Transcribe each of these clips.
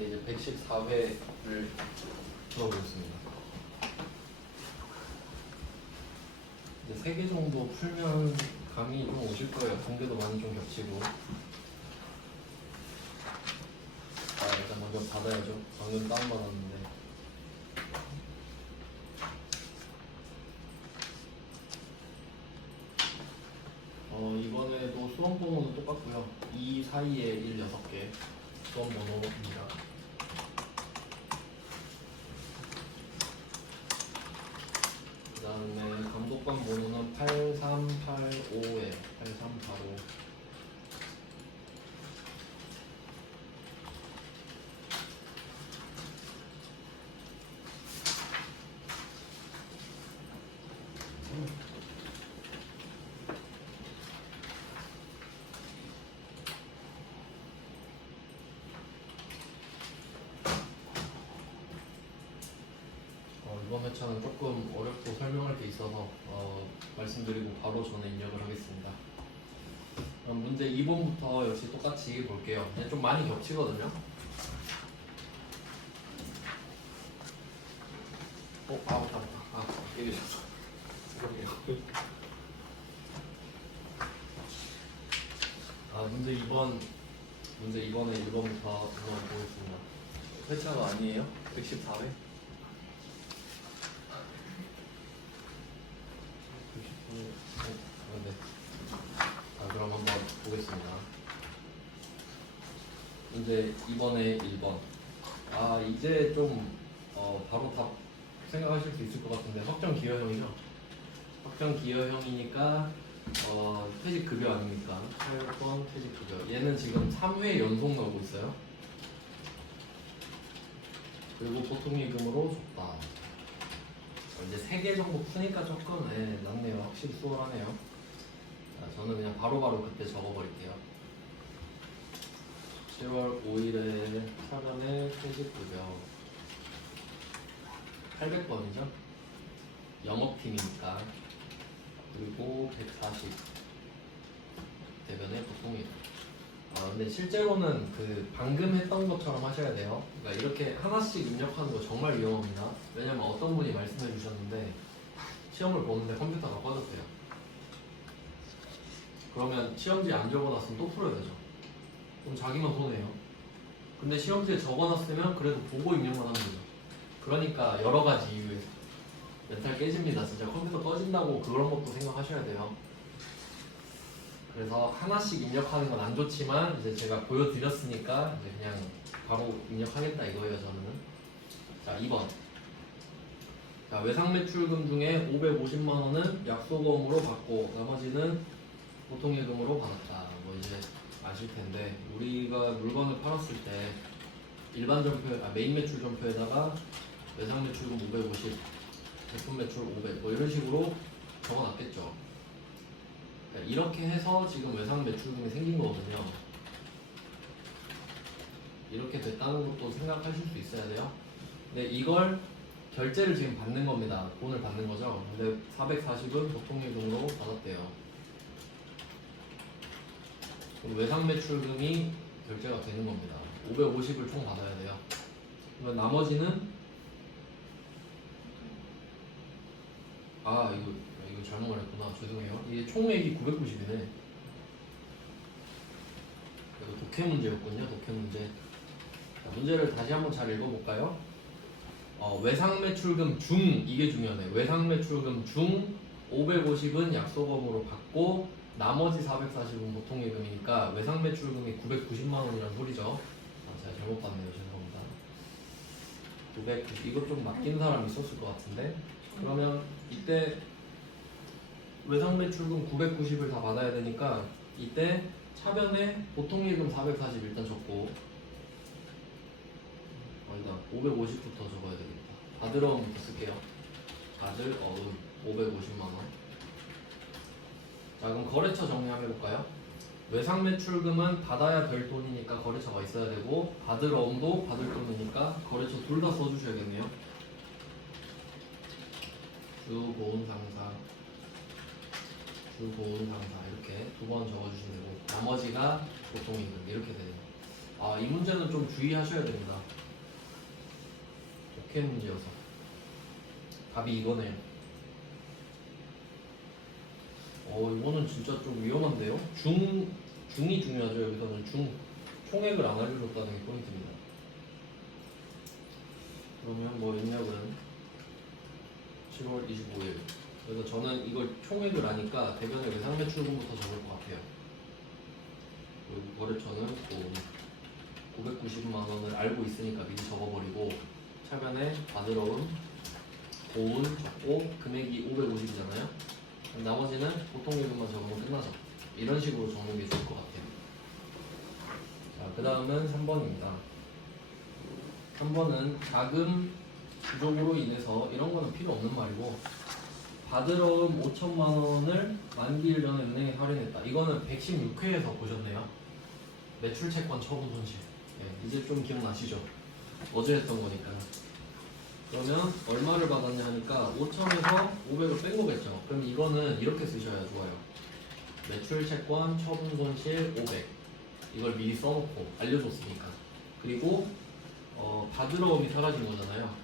네, 이제 114회를 들어보겠습니다. 이제 3개 정도 풀면 감이 좀 오실 거예요. 공개도 많이 좀 겹치고. 일단 먼저 받아야죠. 방금 다운받았는데. 이번에도 수험 번호는 똑같고요. 2 사이에 1, 6개 수험 번호입니다. 그 다음에 감독관 번호는 8385예요. 8385. 이번 회차는 조금 어렵고 설명할 게 있어서 말씀드리고 바로 저는 입력을 하겠습니다. 그럼 문제 2번부터 역시 똑같이 볼게요. 좀 많이 겹치거든요. 맞다. 얘기해주셨어. 문제 2번에 1번부터 한번 보겠습니다. 회차가 아니에요? 114회? 네. 그럼 한번 보겠습니다. 문제 2번에 1번. 이제 좀 바로 답 생각하실 수 있을 것 같은데 확정 기여형이죠? 확정 기여형이니까 퇴직급여 아닙니까? 8번 퇴직급여. 얘는 지금 3회 연속 나오고 있어요. 그리고 보통예금으로 줬다. 이제 3개 정도 푸니까 조금 낫네요. 확실히 수월하네요. 저는 그냥 바로바로 그때 적어버릴게요. 10월 5일에 차관의 퇴직급여 800번이죠. 영업팀이니까. 그리고 140 대변의 보통예금. 근데 실제로는 그 방금 했던 것처럼 하셔야 돼요. 그러니까 이렇게 하나씩 입력하는 거 정말 위험합니다. 왜냐면 어떤 분이 말씀해 주셨는데 시험을 보는데 컴퓨터가 꺼졌어요. 그러면 시험지에 안 적어놨으면 또 풀어야 되죠. 그럼 자기만 손해요. 근데 시험지에 적어놨으면 그래도 보고 입력만 하면 되죠. 그러니까 여러 가지 이유에서 멘탈 깨집니다. 진짜 컴퓨터 꺼진다고 그런 것도 생각하셔야 돼요. 그래서 하나씩 입력하는 건 안 좋지만 이제 제가 보여드렸으니까 이제 그냥 바로 입력하겠다 이거예요. 저는. 자, 2번. 자, 외상매출금 중에 550만 원은 약소보험으로 받고 나머지는 보통예금으로 받았다. 뭐 이제 아실 텐데 우리가 물건을 팔았을 때 일반 전표, 메인 매출 전표에다가 외상매출금 550, 제품 매출 500, 뭐 이런 식으로 적어놨겠죠. 이렇게 해서 지금 외상 매출금이 생긴 거거든요. 이렇게 됐다는 것도 생각하실 수 있어야 돼요. 근데 이걸 결제를 지금 받는 겁니다. 돈을 받는 거죠. 근데 440은 보통예금으로 받았대요. 그럼 외상 매출금이 결제가 되는 겁니다. 550을 총 받아야 돼요. 그러면 나머지는 이거 잘못 말했구나. 죄송해요. 이게 총액이 990이네. 이거 독해 문제였군요. 독해 문제. 자, 문제를 다시 한번 잘 읽어볼까요? 외상매출금 중, 이게 중요하네. 외상매출금 중 550은 약소금으로 받고 나머지 440은 보통예금이니까 외상매출금이 990만 원이라는 소리죠. 제가 잘못 봤네요. 죄송합니다. 990, 이거 좀 맡긴 사람 있었을 것 같은데. 그러면 이때 외상매출금 990을 다 받아야 되니까 이때 차변에 보통예금 440 일단 적고 550부터 적어야 되겠다. 받으러부터 쓸게요. 받을 550만원. 자, 그럼 거래처 정리 한번 해볼까요? 외상매출금은 받아야 될 돈이니까 거래처가 있어야 되고 받으러도 받을 돈이니까 거래처 둘 다 써주셔야겠네요. 주보은상사 이렇게 두 번 적어주시면 되고 나머지가 보통예금 이렇게 되네요. 이 문제는 좀 주의하셔야 됩니다. 독해 문제여서. 답이 이거네요. 이거는 진짜 좀 위험한데요? 중이 중요하죠. 여기서는 총액을 안 알려줬다는 게 포인트입니다. 그러면 뭐 입력은 7월 25일. 그래서 저는 이걸 총액을 아니까 대변의 외상매출금부터 적을 것 같아요. 그리고 거래처는 또 990만 원을 알고 있으니까 미리 적어버리고 차변에 받으러 온 고운 적고 금액이 550이잖아요. 나머지는 보통예금만 적으면 끝나죠. 이런 식으로 적는 게 좋을 것 같아요. 자, 그 다음은 3번입니다. 3번은 자금 부족으로 인해서 이런 거는 필요 없는 말이고 받으러 온 5천만 원을 만기일 전에 은행에 할인했다. 이거는 116회에서 보셨네요. 매출채권 처분 손실. 네, 이제 좀 기억나시죠? 어제 했던 거니까. 그러면 얼마를 받았냐 하니까 5천에서 500을 뺀 거겠죠. 그럼 이거는 이렇게 쓰셔야 좋아요. 매출채권 처분 손실 500. 이걸 미리 써놓고 알려줬으니까. 그리고 받으러 음이 사라진 거잖아요.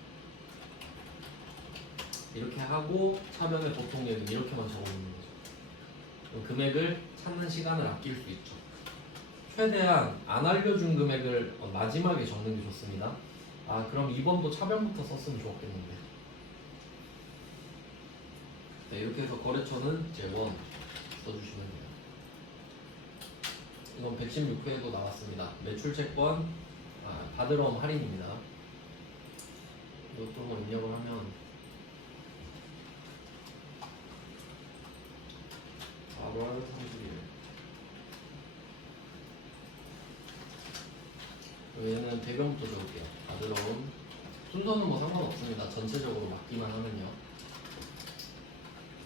이렇게 하고 차변의 보통예금 이렇게만 적어놓는 거죠. 금액을 찾는 시간을 아낄 수 있죠. 최대한 안 알려준 금액을 마지막에 적는 게 좋습니다. 그럼 2번도 차변부터 썼으면 좋았겠는데. 네, 이렇게 해서 거래처는 제1 써주시면 돼요. 이건 116회에도 나왔습니다. 매출채권 받으러 온 할인입니다. 이것도 입력을 하면 4월 30일. 얘는 대변부터 적을게요. 받으러 온 순서는 뭐 상관없습니다. 전체적으로 맞기만 하면요.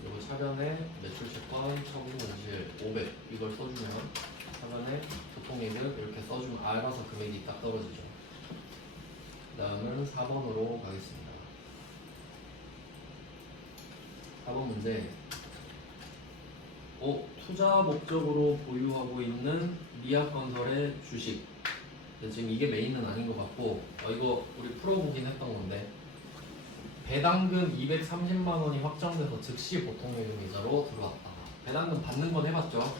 그리고 차변에 매출채권 처분 손실 500 이걸 써주면 차변에 보통예금 이렇게 써주면 알아서 금액이 딱 떨어지죠. 그 다음은 4번으로 가겠습니다. 4번 문제. 투자 목적으로 보유하고 있는 미약건설의 주식. 지금 이게 메인은 아닌 것 같고 이거 우리 풀어보긴 했던 건데 배당금 230만 원이 확정돼서 즉시 보통예금 이자로 들어왔다. 배당금 받는 건 해봤죠.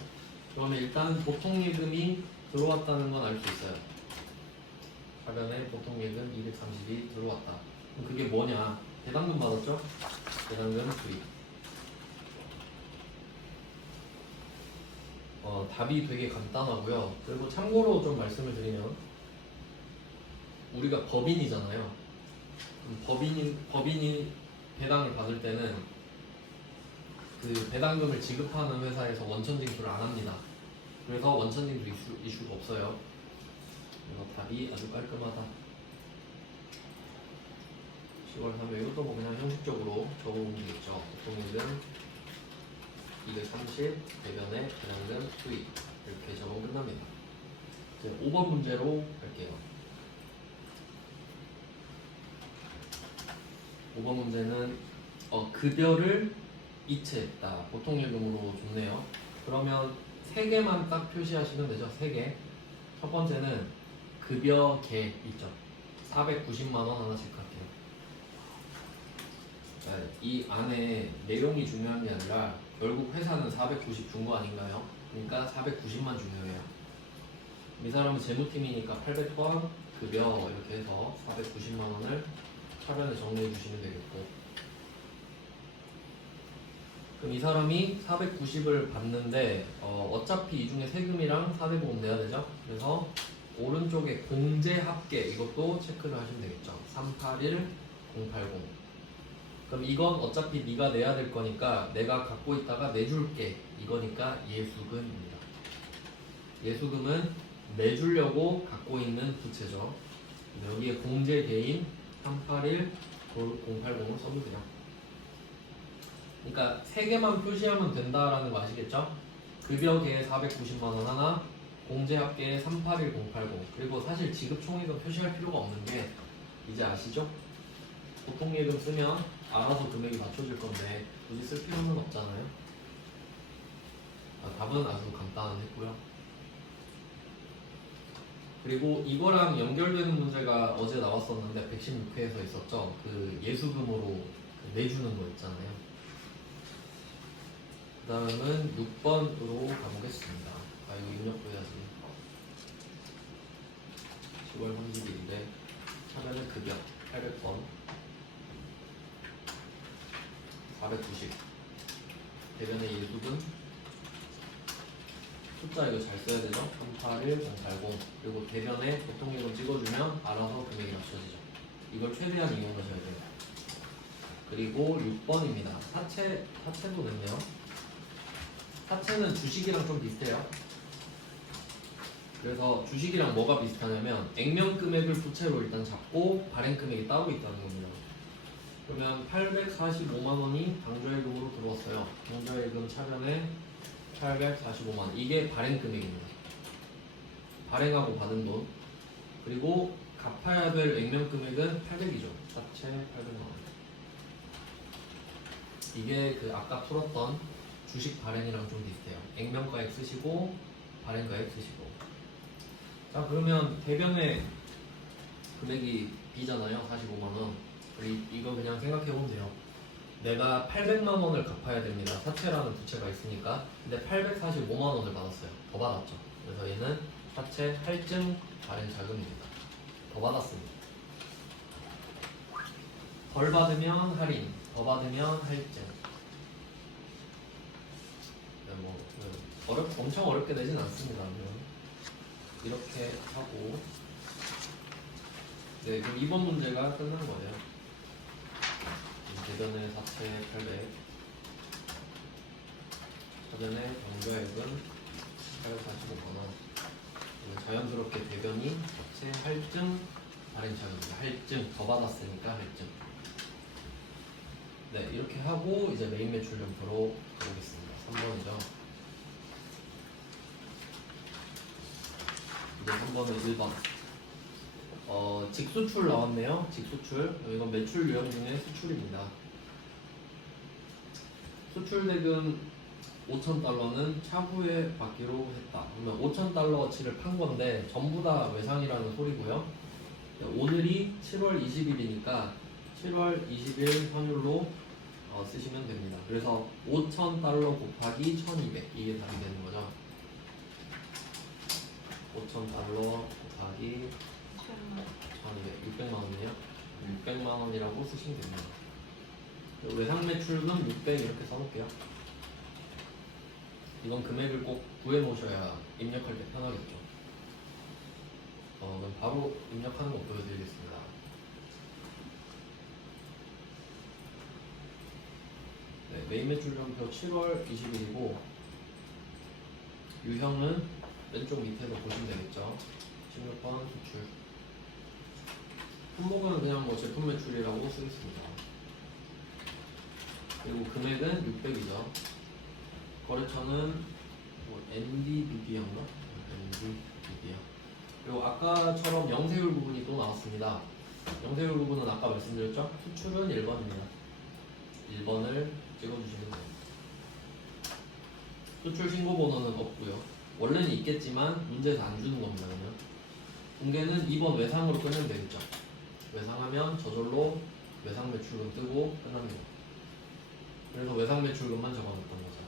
그러면 일단 보통예금이 들어왔다는 건 알 수 있어요. 차변에 보통예금 230이 들어왔다. 그럼 그게 뭐냐? 배당금 받았죠? 배당금 수입. 답이 되게 간단하고요. 그리고 참고로 좀 말씀을 드리면 우리가 법인이잖아요. 법인이 배당을 받을 때는 그 배당금을 지급하는 회사에서 원천징수를 안 합니다. 그래서 원천징수 이슈가 없어요. 그래서 답이 아주 깔끔하다. 10월 3일 이것도 뭐 그냥 형식적으로 적어보면 되겠죠. 보통예금 230 대변에 배당금 수익 이렇게 적으면 끝납니다. 이제 5번 문제로 갈게요. 5번 문제는 급여를 이체했다. 보통예금으로 줬네요. 그러면 3개만 딱 표시하시면 되죠. 3개. 첫 번째는 급여계 있죠. 490만 원 하나 체크할게요. 이 안에 내용이 중요한 게 아니라 결국 회사는 490 준 거 아닌가요? 그러니까 490만 중요해요. 이 사람은 재무팀이니까 800번 급여 이렇게 해서 490만 원을 차변에 정리해 주시면 되겠고, 그럼 이 사람이 490을 받는데 어차피 이 중에 세금이랑 사대보험 내야 되죠? 그래서 오른쪽에 공제합계 이것도 체크를 하시면 되겠죠. 381080. 그럼 이건 어차피 네가 내야 될 거니까 내가 갖고 있다가 내줄게 이거니까 예수금입니다. 예수금은 내주려고 갖고 있는 부채죠. 여기에 공제계인 381080을 써주세요. 그러니까 3개만 표시하면 된다라는 거 아시겠죠? 급여계에 490만 원 하나, 공제합계에 381080. 그리고 사실 지급총액은 표시할 필요가 없는 게 이제 아시죠? 보통예금 쓰면 알아서 금액이 맞춰질 건데 굳이 쓸 필요는 없잖아요. 답은 아주 간단했고요. 그리고 이거랑 연결되는 문제가 어제 나왔었는데 116회에서 있었죠. 그 예수금으로 내주는 거 있잖아요. 그 다음은 6번으로 가보겠습니다. 아 이거 입력도 해야지. 10월 30일인데 참여는 급여 800번 490 대변의 예수금 숫자 이거 잘 써야 되죠? 381080 그리고 대변에 보통예금 찍어주면 알아서 금액이 맞춰지죠. 이걸 최대한 이용하셔야 돼요. 그리고 6번입니다. 사채도 냈네요. 사채는 주식이랑 좀 비슷해요. 그래서 주식이랑 뭐가 비슷하냐면 액면 금액을 부채로 일단 잡고 발행 금액이 따로 있다는 겁니다. 그러면 845만원이 당좌예금으로 들어왔어요. 당좌예금 차변에 845만원 이게 발행 금액입니다. 발행하고 받은 돈. 그리고 갚아야 될 액면 금액은 800이죠. 사채 800만원. 이게 그 아까 풀었던 주식 발행이랑 좀 비슷해요. 액면가액 쓰시고 발행가액 쓰시고. 자 그러면 대변의 금액이 B잖아요. 45만원. 이거 그냥 생각해보면 돼요. 내가 800만원을 갚아야 됩니다. 사채라는 부채가 있으니까. 근데 845만원을 받았어요. 더 받았죠. 그래서 얘는 사채 할증 발행 자금입니다. 더 받았습니다. 덜 받으면 할인, 더 받으면 할증. 엄청 어렵게 내진 않습니다. 이렇게 하고 네, 그럼 이번 문제가 끝난 거예요. 대변의 사채 800 사변의 당좌액은 845만원 자연스럽게 대변이 사채 할증 발행차입니다. 할증 더 받았으니까 할증. 네 이렇게 하고 이제 메인 매출점표로 가보겠습니다. 3번이죠. 이제 3번은 1번 직수출 나왔네요. 직수출 이건 매출 유형 중에 수출입니다. 수출 대금 5,000달러는 차후에 받기로 했다. 그러면 5,000달러어치를 판 건데 전부 다 외상이라는 소리고요. 오늘이 7월 20일이니까 7월 20일 환율로 쓰시면 됩니다. 그래서 5,000달러 곱하기 1,200 이게 답이 되는 거죠. 5,000달러 곱하기 1,200 600만원이네요. 600만원이라고 쓰시면 됩니다. 외상 매출금 600 이렇게 써놓을게요. 이건 금액을 꼭 구해 놓으셔야 입력할 때 편하겠죠. 그럼 바로 입력하는 거 보여드리겠습니다. 네, 메인 매출점표 7월 20일이고 유형은 왼쪽 밑에서 보시면 되겠죠. 16번 수출. 품목은 그냥 뭐 제품 매출이라고 쓰겠습니다. 그리고 금액은 600이죠. 거래처는 뭐 NDBB인가? NDBB요. 그리고 아까처럼 영세율 부분이 또 나왔습니다. 영세율 부분은 아까 말씀드렸죠? 수출은 1번입니다. 1번을 찍어주시면 돼요. 수출 신고 번호는 없고요. 원래는 있겠지만 문제에서 안 주는 겁니다. 그러면 공개는 2번 외상으로 끝내면 되겠죠. 외상하면 저절로 외상 매출금 뜨고 끝납니다. 그래서 외상 매출금만 적어놨던 거죠.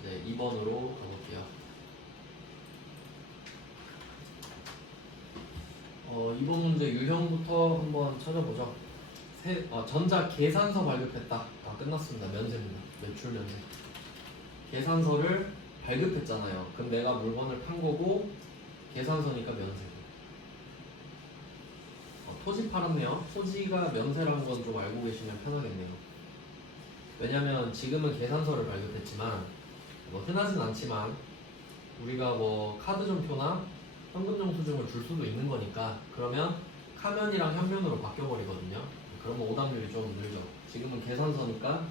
이제 2번으로 가볼게요. 2번 문제 유형부터 한번 찾아보죠. 전자 계산서 발급했다. 끝났습니다. 면세입니다. 매출 면세. 계산서를 발급했잖아요. 그럼 내가 물건을 판 거고 계산서니까 면세고. 토지 팔았네요. 토지가 면세라는 건 좀 알고 계시면 편하겠네요. 왜냐면 지금은 계산서를 발급했지만 뭐 흔하진 않지만 우리가 뭐 카드 점표나 현금 영수증을 줄 수도 있는 거니까 그러면 카면이랑 현면으로 바뀌어버리거든요. 그러면 오답률이 좀 늘죠. 지금은 계산서니까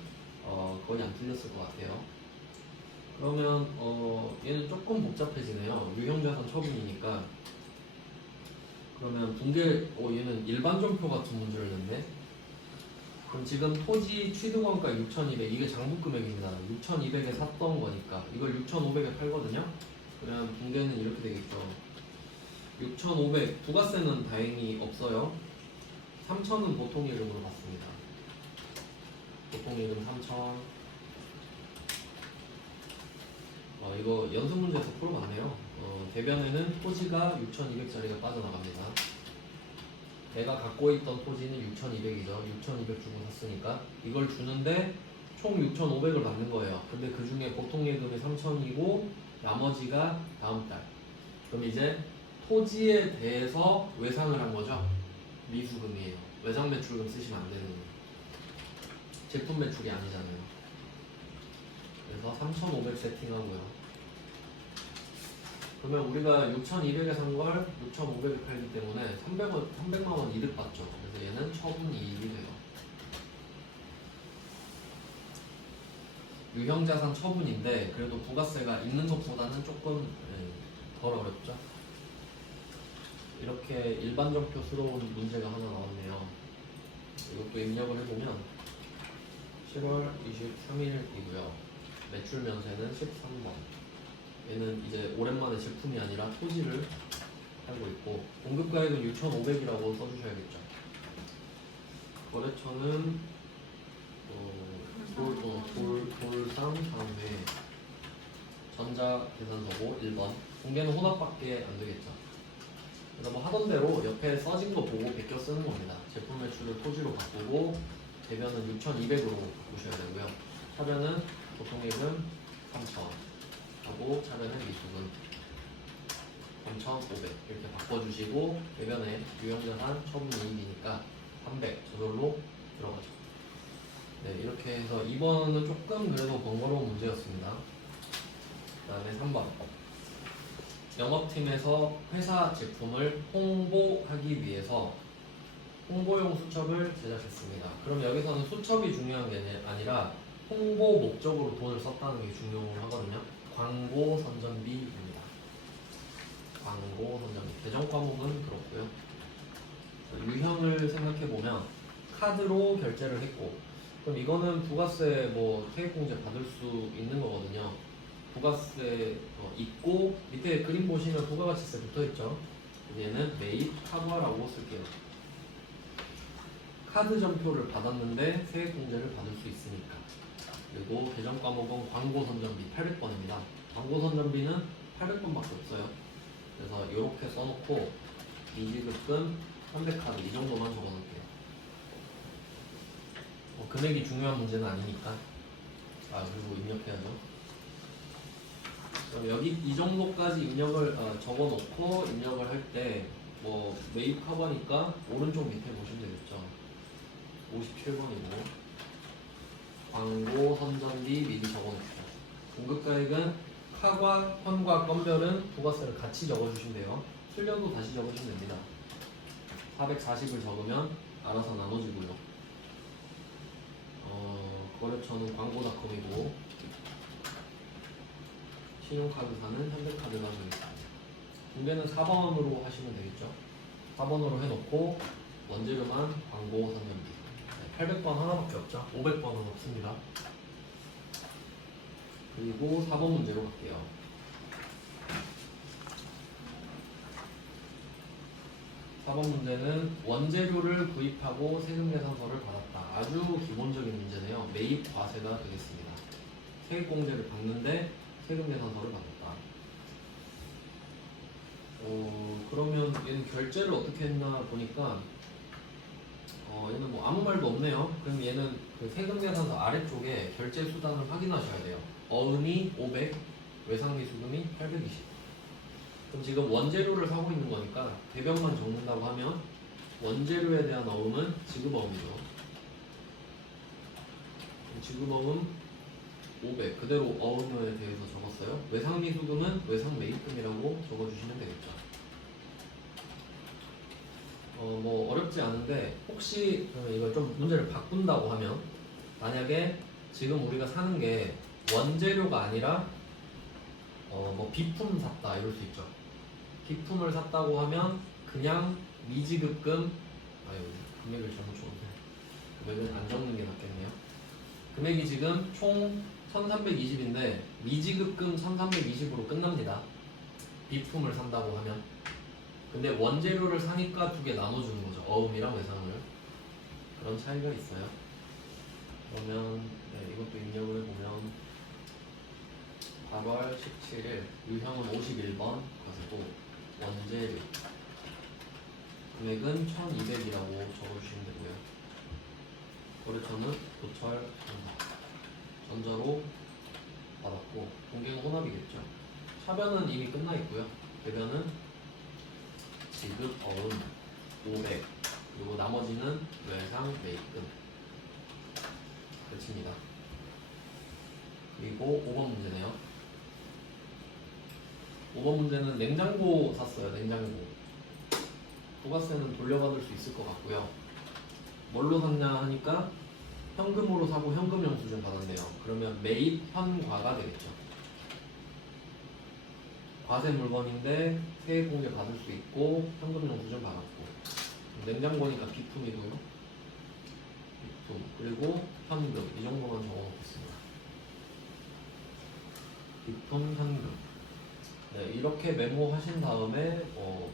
거의 안 틀렸을 것 같아요. 그러면 얘는 조금 복잡해지네요. 유형자산 처분이니까. 그러면 분계 얘는 일반 점표 같은 문제를 냈네. 그럼 지금 토지 취득원가 6,200 이게 장부금액입니다. 6,200에 샀던 거니까 이걸 6,500에 팔거든요. 그러면 분계는 이렇게 되겠죠. 6,500 부가세는 다행히 없어요. 3,000은 보통 예금으로 받습니다. 보통 예금 3,000. 이거 연습 문제에서 풀어봤네요. 대변에는 토지가 6,200짜리가 빠져나갑니다. 내가 갖고 있던 토지는 6,200이죠. 6,200 주고 샀으니까 이걸 주는데 총 6,500을 받는 거예요. 근데 그 중에 보통 예금이 3,000이고 나머지가 다음 달. 그럼 이제 토지에 대해서 외상을 한 거죠. 미수금이에요. 외상 매출금 쓰시면 안 되는 거예요. 제품 매출이 아니잖아요. 그래서 3,500 세팅하고요. 그러면 우리가 6,200에 산 걸 6,500에 팔기 때문에 300만 원 이득 받죠. 그래서 얘는 처분 이익이 돼요. 유형자산 처분인데 그래도 부가세가 있는 것보다는 조금 덜 어렵죠. 이렇게 일반정표스러운 문제가 하나 나왔네요. 이것도 입력을 해보면 7월 23일이고요. 매출 면세는 13번. 얘는 이제 오랜만에 제품이 아니라 토지를 팔고 있고 공급가액은 6,500이라고 써주셔야겠죠. 거래처는 돌상 다음에 전자계산서고 1번. 공개는 혼합밖에 안 되겠죠. 그래서 뭐 하던 대로 옆에 써진 거 보고 베껴 쓰는 겁니다. 제품 매출을 토지로 바꾸고 대변은 6,200으로 바꾸셔야 되고요. 차변은 보통예금 3,000 하고 차변은 미수금 3,500 이렇게 바꿔주시고 대변에 유형자산 처분이익이니까 300 저절로 들어가죠. 네, 이렇게 해서 2번은 조금 그래도 번거로운 문제였습니다. 그 다음에 3번 영업팀에서 회사 제품을 홍보하기 위해서 홍보용 수첩을 제작했습니다. 그럼 여기서는 수첩이 중요한 게 아니라 홍보 목적으로 돈을 썼다는 게 중요하거든요. 광고 선전비입니다. 광고 선전비. 배정 과목은 그렇고요. 유형을 생각해 보면 카드로 결제를 했고, 그럼 이거는 부가세 뭐 세액공제 받을 수 있는 거거든요. 부가세 있고 밑에 그림 보시면 부가가치세 붙어 있죠. 얘는 매입 카부하라고 쓸게요. 카드 전표를 받았는데 세액공제를 받을 수 있으니까. 그리고 배정 과목은 광고 선전비 800번입니다. 광고 선전비는 800번밖에 없어요. 그래서 이렇게 써놓고 미지급금 300카드 이 정도만 적어놓을게요. 금액이 중요한 문제는 아니니까. 그리고 입력해야죠. 그럼 여기 이 정도까지 입력을 적어놓고 입력을 할 때 뭐 매입 커버니까 오른쪽 밑에 보시면 되겠죠. 57번이고 광고 선전비 미리 적어놓죠. 공급가액은 카과 현과 건별은 부가세를 같이 적어주시면 돼요. 틀려도 다시 적으시면 됩니다. 440을 적으면 알아서 나눠지고요. 거래처는 광고닷컴이고 신용카드사는 현대카드가 되겠습니다. 분배는 4번으로 하시면 되겠죠. 4번으로 해놓고 원재료만 광고 선전비 800번 하나밖에 없죠. 500번은 없습니다. 그리고 4번 문제로 갈게요. 4번 문제는 원재료를 구입하고 세금계산서를 받았다. 아주 기본적인 문제네요. 매입 과세가 되겠습니다. 세액공제를 받는데 세금계산서를 받았다. 그러면 얘는 결제를 어떻게 했나 보니까 얘는 뭐 아무 말도 없네요. 그럼 얘는 그 세금계산서 아래쪽에 결제 수단을 확인하셔야 돼요. 어음이 500, 외상미수금이 820. 그럼 지금 원재료를 사고 있는 거니까 대변만 적는다고 하면 원재료에 대한 어음은 지급어음이죠. 지급어음 500 그대로 어음에 대해서 적었어요. 외상미수금은 외상매입금이라고 적어주시면 되겠죠. 뭐 어렵지 않은데 혹시 이거 좀 문제를 바꾼다고 하면 만약에 지금 우리가 사는 게 원재료가 아니라 뭐 비품 샀다 이럴 수 있죠. 비품을 샀다고 하면 그냥 미지급금 금액을 잘못 적었네. 금액은 안 적는 게 낫겠네요. 금액이 지금 총 1320인데 미지급금 1320으로 끝납니다. 비품을 산다고 하면 근데 원재료를 사니까 두 개 나눠주는 거죠. 어음이랑 외상을. 그런 차이가 있어요. 그러면 네, 이것도 입력을 해보면 8월 17일 유형은 51번 가지고 원재료 금액은 1200이라고 적어주시면 되고요. 거래처는 도철 전자로 받았고 공개는 혼합이겠죠. 차변은 이미 끝나 있고요. 대변은 지급 어음 500 그리고 나머지는 외상 매입금 끝입니다. 그리고 5번 문제네요. 5번 문제는 냉장고 샀어요. 냉장고. 부가세는 돌려받을 수 있을 것 같고요. 뭘로 샀냐 하니까 현금으로 사고 현금 영수증 받았네요. 그러면 매입 현과가 되겠죠. 과세 물건인데 세액 공제 받을 수 있고 현금 영수증 받았고 냉장고니까 비품이고요. 비품 그리고 현금 이 정도만 적어놓겠습니다. 비품 현금 네, 이렇게 메모하신 다음에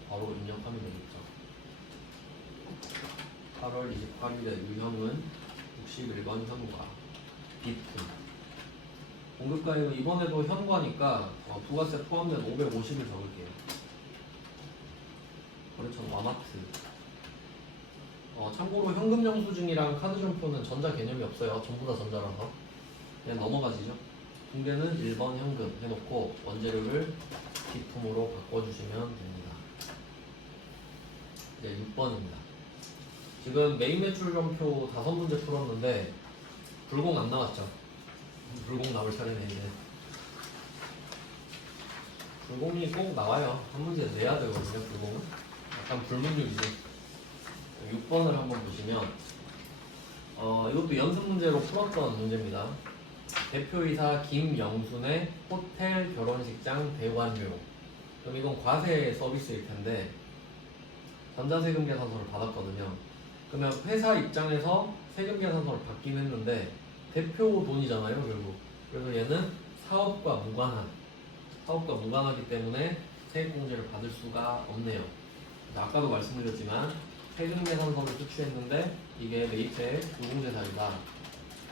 바로 입력하면 되겠죠. 8월 28일에 유형은 61번 현과 비품 공급가액은 이번에도 현과니까 부가세 포함된 550을 적을게요. 거래처는 와마트 참고로 현금 영수증이랑 카드 점포는 전자 개념이 없어요. 전부 다 전자라서 그냥 넘어가지죠. 공개는 1번 현금 해놓고 원재료를 비품으로 바꿔주시면 됩니다. 이제 6번입니다. 지금 메인 매출점표 5문제 풀었는데 불공 안 나왔죠? 불공 나올 차례네 이제. 불공이 꼭 나와요. 한 문제 내야 되거든요. 불공은 약간 불문율이지. 6번을 한번 보시면 이것도 연습 문제로 풀었던 문제입니다. 대표이사 김영순의 호텔 결혼식장 대관료. 그럼 이건 과세 서비스일 텐데 전자세금 계산서를 받았거든요. 그러면 회사 입장에서 세금 계산서를 받긴 했는데 대표 돈이잖아요 결국. 그래서 얘는 사업과 무관하기 때문에 세액공제를 받을 수가 없네요. 아까도 말씀드렸지만 세금 계산서를 수취했는데 이게 매입세 불공제 사유다.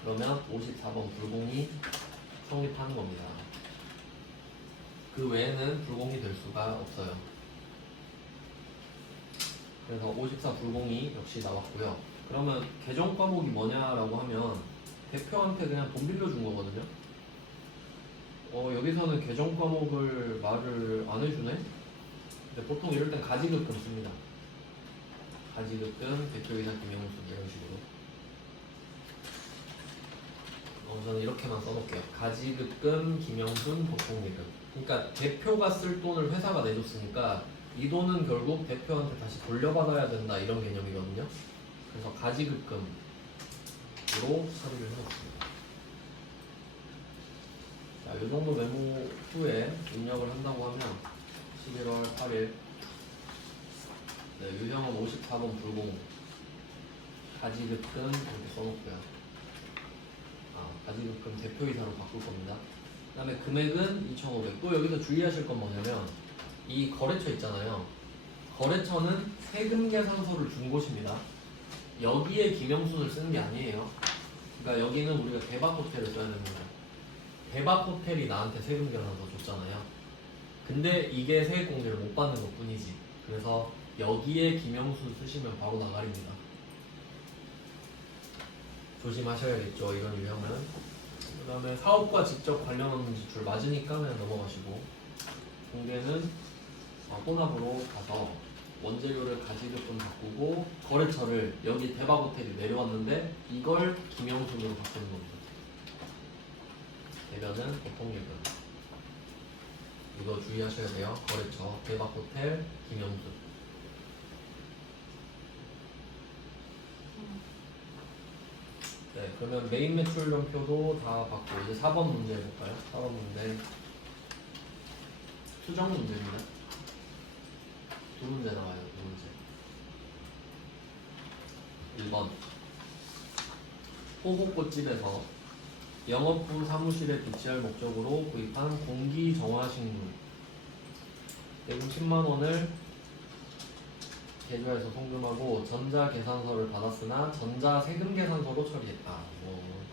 그러면 54번 불공이 성립하는 겁니다. 그 외에는 불공이 될 수가 없어요. 그래서 54 불공이 역시 나왔고요. 그러면 개정 과목이 뭐냐라고 하면 대표한테 그냥 돈 빌려준 거거든요. 여기서는 개정 과목을 말을 안 해주네? 근데 보통 이럴 땐 가지급금 씁니다. 가지급금, 대표이사 김영순 이런 식으로. 저는 이렇게만 써놓을게요. 가지급금, 김영순, 보통예금. 그러니까 대표가 쓸 돈을 회사가 내줬으니까 이 돈은 결국 대표한테 다시 돌려받아야 된다 이런 개념이거든요. 그래서 가지급금으로 처리를 해놓습니다. 자, 이 정도 메모 후에 입력을 한다고 하면 11월 8일 네, 유형은 54번 불공 가지급금 이렇게 써놓고요. 가지급금 대표이사로 바꿀 겁니다. 그 다음에 금액은 2,500. 또 여기서 주의하실 건 뭐냐면 이 거래처 있잖아요. 거래처는 세금 계산서를 준 곳입니다. 여기에 김영순을 쓰는 게 아니에요. 그러니까 여기는 우리가 대박호텔을 써야 됩니다. 대박호텔이 나한테 세금 계산서 줬잖아요. 근데 이게 세액공제를 못 받는 것 뿐이지. 그래서 여기에 김영순 쓰시면 바로 나가립니다. 조심하셔야겠죠. 이런 유형은. 그 다음에 사업과 직접 관련 없는 지출 맞으니까 그냥 넘어가시고 공개는 혼합으로 가서 원재료를 가지급금 바꾸고 거래처를 여기 대박호텔이 내려왔는데 이걸 김영순으로 바꾸는 겁니다. 대변은 보통예금. 이거 주의하셔야 돼요. 거래처 대박호텔 김영순. 네, 그러면 메인 매출점표도 다 받고 이제 4번 문제 해볼까요? 4번 문제 수정 문제입니다. 두 문제 나와요. 두 문제. 1번 호국꽃집에서 영업부 사무실에 비치할 목적으로 구입한 공기정화식물 대금 10만원을 계좌에서 송금하고 전자계산서를 받았으나 전자세금계산서로 처리했다.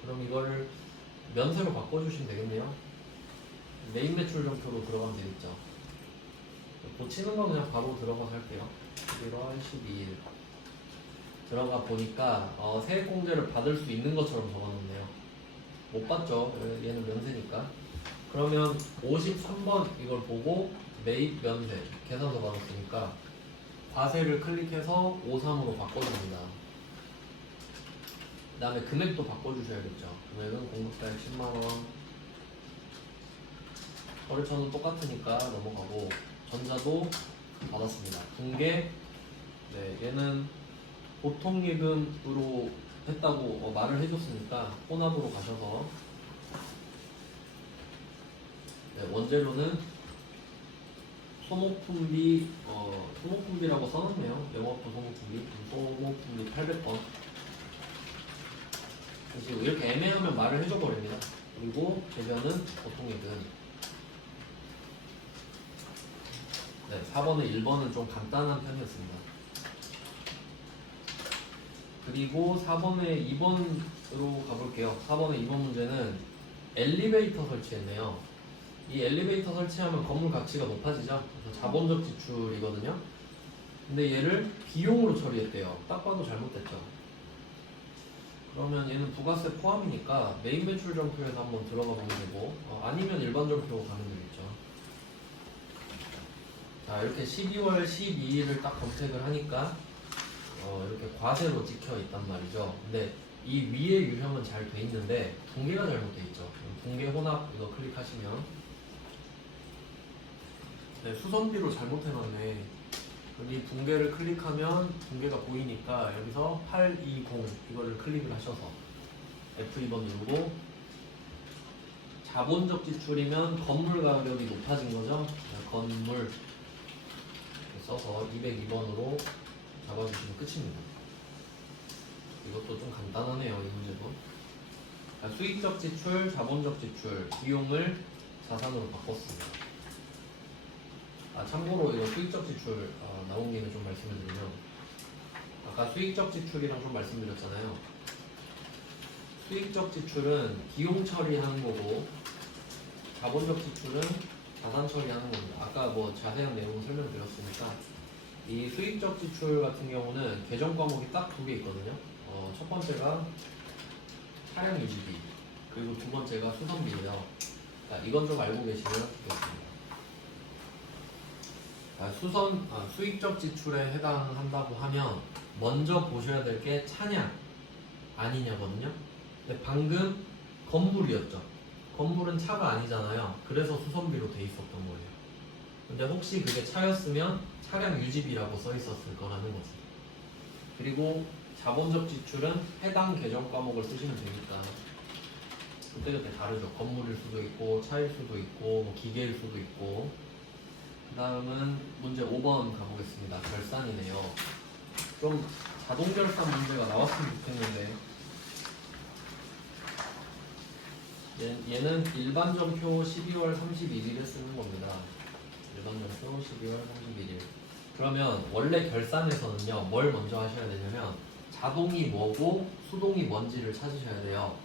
그럼 이걸 면세로 바꿔주시면 되겠네요. 메인 매출 점표로 들어가면 되겠죠. 고치는 건 그냥 바로 들어가서 할게요. 11월 12일 들어가 보니까 세액공제를 받을 수 있는 것처럼 적어놓네요. 못 받죠. 얘는 면세니까. 그러면 53번 이걸 보고 매입 면세 계산서 받았으니까 과세를 클릭해서 53으로 바꿔줍니다. 그 다음에 금액도 바꿔주셔야겠죠. 금액은 공급가액 10만원, 거래처는 똑같으니까 넘어가고 전자도 받았습니다. 분계, 네, 얘는 보통예금으로 했다고 말을 해줬으니까 혼합으로 가셔서, 네, 원재료는 소모품비라고 써놨네요. 영업부 소모품비 800번. 이렇게 애매하면 말을 해줘버립니다. 그리고 대변은 보통예금. 네, 4번에 1번은 좀 간단한 편이었습니다. 그리고 4번에 2번으로 가볼게요. 4번에 2번 문제는 엘리베이터 설치했네요. 이 엘리베이터 설치하면 건물 가치가 높아지죠. 그래서 자본적 지출이거든요. 근데 얘를 비용으로 처리했대요. 딱 봐도 잘못됐죠. 그러면 얘는 부가세 포함이니까 메인 매출 점표에서 한번 들어가 보면 되고, 아니면 일반 점표로 가면 되겠죠. 자, 이렇게 12월 12일을 딱 검색을 하니까 이렇게 과세로 찍혀 있단 말이죠. 근데 이 위에 유형은 잘 돼 있는데 분계가 잘못돼 있죠. 분계 혼합 이거 클릭하시면, 네, 수선비로 잘못해놨네. 이 분계를 클릭하면 분계가 보이니까 여기서 820 이거를 클릭을 하셔서 F2번 누르고, 자본적 지출이면 건물 가격이 높아진 거죠. 건물 써서 202번으로 잡아주시면 끝입니다. 이것도 좀 간단하네요, 이 문제도. 수익적 지출, 자본적 지출, 비용을 자산으로 바꿨습니다. 참고로 이거 수익적 지출 나온 김에 좀 말씀을 드리면, 아까 수익적 지출이랑 좀 말씀드렸잖아요. 수익적 지출은 비용 처리하는 거고, 자본적 지출은 자산 처리하는 겁니다. 아까 뭐 자세한 내용을 설명드렸으니까, 이 수익적 지출 같은 경우는 계정 과목이 딱 두 개 있거든요. 첫 번째가 차량 유지비, 그리고 두 번째가 수선비예요. 이건 좀 알고 계시면 좋겠습니다. 수익적 지출에 해당한다고 하면 먼저 보셔야 될 게 차량 아니냐거든요. 근데 방금 건물이었죠. 건물은 차가 아니잖아요. 그래서 수선비로 돼 있었던 거예요. 근데 혹시 그게 차였으면 차량 유지비라고 써 있었을 거라는 거죠. 그리고 자본적 지출은 해당 계정 과목을 쓰시면 되니까 그때그때 다르죠. 건물일 수도 있고 차일 수도 있고 뭐 기계일 수도 있고. 그 다음은 문제 5번 가보겠습니다. 결산이네요. 좀 자동결산 문제가 나왔으면 좋겠는데, 얘는 일반점표 12월 31일에 쓰는 겁니다. 일반점표 12월 31일. 그러면 원래 결산에서는요, 뭘 먼저 하셔야 되냐면 자동이 뭐고 수동이 뭔지를 찾으셔야 돼요.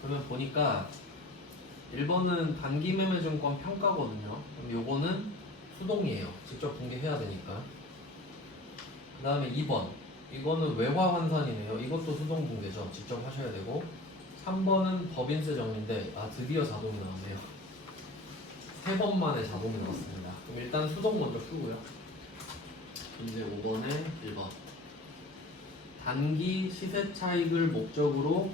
그러면 보니까 1번은 단기매매증권 평가거든요. 그럼 요거는 수동이에요. 직접 분계해야 되니까. 그 다음에 2번, 이거는 외화환산이네요. 이것도 수동 분계죠. 직접 하셔야 되고. 3번은 법인세 정리인데 드디어 자동이 나오네요. 3번 만에 자동이 나왔습니다. 그럼 일단 수동 먼저 풀고요. 문제 5번에 1번, 단기 시세 차익을 목적으로